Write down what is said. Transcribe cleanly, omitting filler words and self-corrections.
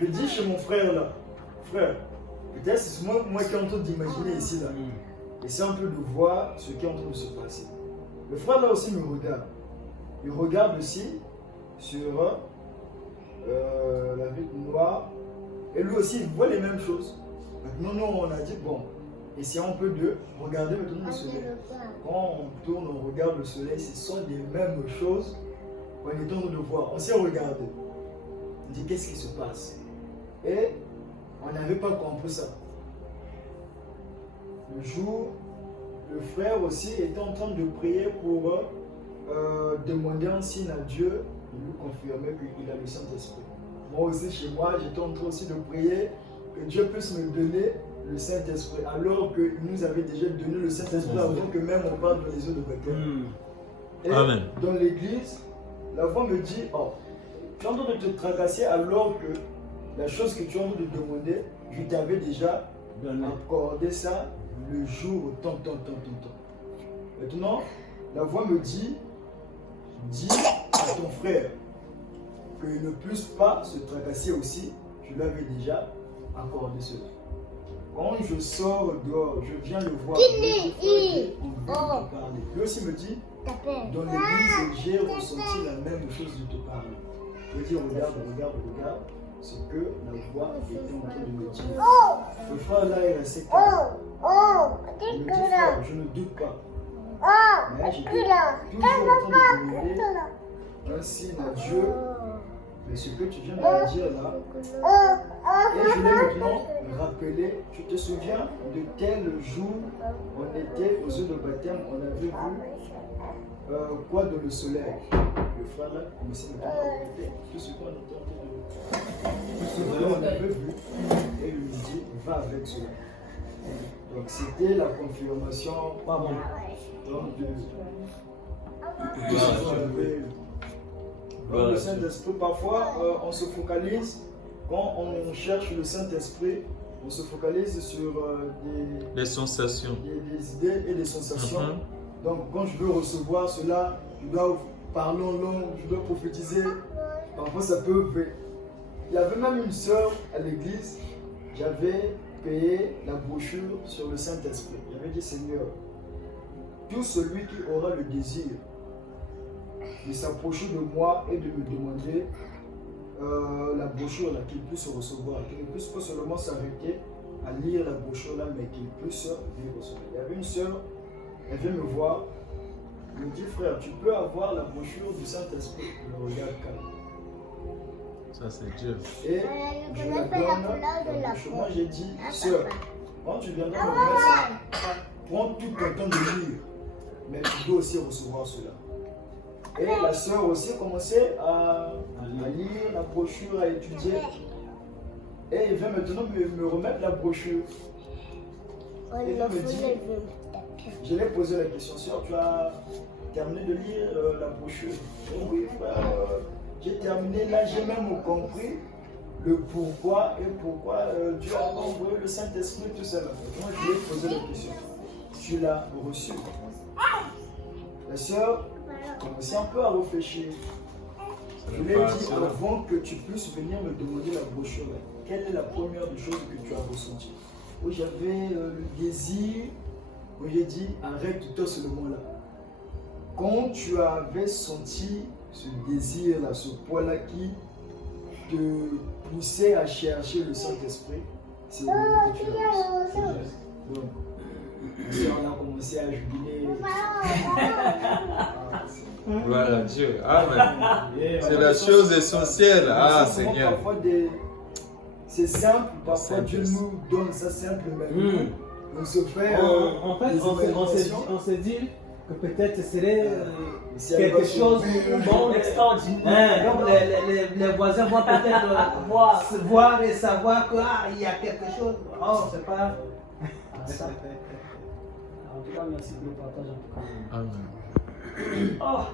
je dis chez mon frère là, frère, peut-être c'est moi qui est en train d'imaginer ici là. Essaie un peu de voir ce qui est en train de se passer. Le frère là aussi me regarde. Il regarde aussi sur la ville noire. Et lui aussi, il voit les mêmes choses. Maintenant, nous, on a dit, bon, essayons un peu de regarder maintenant le soleil. Quand on tourne, on regarde le soleil, ce sont les mêmes choses qu'on est en train de voir. On s'est regardé. On dit, qu'est-ce qui se passe? Et on n'avait pas compris ça. Le jour, le frère aussi était en train de prier pour demander un signe à Dieu, de lui confirmer qu'il a le Saint-Esprit. Moi aussi, chez moi, j'étais en train aussi de prier que Dieu puisse me donner le Saint-Esprit, alors qu'il nous avait déjà donné le Saint-Esprit avant que même on parle dans les eaux de baptême. Et Amen. dans l'église, la voix me dit, oh, tu es en train de te tracasser alors que la chose que tu es en train de demander, je t'avais déjà accordé ça le jour tant. Maintenant, la voix me dit, dis à ton frère qu'il ne puisse pas se tracasser aussi, je lui avais déjà accordé cela. Quand je sors dehors, je viens le voir, on veut te parler. Lui aussi me dit, dans l'église, j'ai ressenti la même chose de te parler. Je dis, regarde ce que la voix était en train de me dire. Le frère là, il est assez calme. Il me dit, frère, je ne doute pas. Mais j'étais toujours en train de demander un signe à Dieu. Mais ce que tu viens de me dire là, et je vais maintenant rappeler, tu te souviens de quel jour on était aux eaux de baptême, on avait vu quoi dans le soleil. Le frère là commençait à répéter tout ce qu'on était en train de voir. On avait vu et il me dit, va avec cela. Donc c'était la confirmation, donc de ce qu'on avait. Dans le Saint-Esprit, parfois on se focalise, quand on cherche le Saint-Esprit, on se focalise sur les sensations, des idées et des sensations. Donc quand je veux recevoir cela, je dois parler en langue, je dois prophétiser. Parfois ça peut... Il y avait même une sœur à l'église, j'avais payé la brochure sur le Saint-Esprit. J'avais dit, Seigneur, tout celui qui aura le désir de s'approcher de moi et de me demander la brochure là, qu'il puisse recevoir, qu'il ne puisse pas seulement s'arrêter à lire la brochure là, mais qu'il puisse vivre cela. Il y avait une sœur, elle vient me voir, elle me dit, frère, tu peux avoir la brochure du Saint-Esprit. Je me regarde calme. ça c'est Dieu. Et je la donne la brochure. Moi j'ai dit, sœur, quand tu viendras me mettre ça, prends tout ton temps de lire, mais tu dois aussi recevoir cela. Et la sœur aussi a commencé à lire la brochure, à étudier. Et elle vient maintenant me remettre la brochure. Et là me dit, je lui ai posé la question, sœur, tu as terminé de lire la brochure? Oui, frère, j'ai terminé. Là, j'ai même compris le pourquoi et pourquoi Dieu a envoyé le Saint-Esprit, tout ça. Moi, je lui ai posé la question. Tu l'as reçu? La sœur commençait un peu à réfléchir. Je lui ai dit, avant que tu puisses venir me demander la brochure, quelle est la première des choses que tu as ressenties? Où j'avais le désir, où j'ai dit, arrête-toi ce moment-là. Quand tu avais senti ce désir-là, ce poids-là qui te poussait à chercher le Saint-Esprit, c'est le moment que tu l'as reçu. Donc, on a commencé à jubiler. Voilà Dieu. Amen. C'est la chose essentielle. Ah Seigneur. C'est simple, parfois Dieu nous donne ça simple, mais on se fait. En fait, on s'est dit que peut-être ce serait quelque chose de bon, extraordinaire. Donc les voisins vont peut-être se voir et savoir qu'il y a quelque chose. Oh, c'est pas. En tout cas, merci pour le partage. Amen. Oh.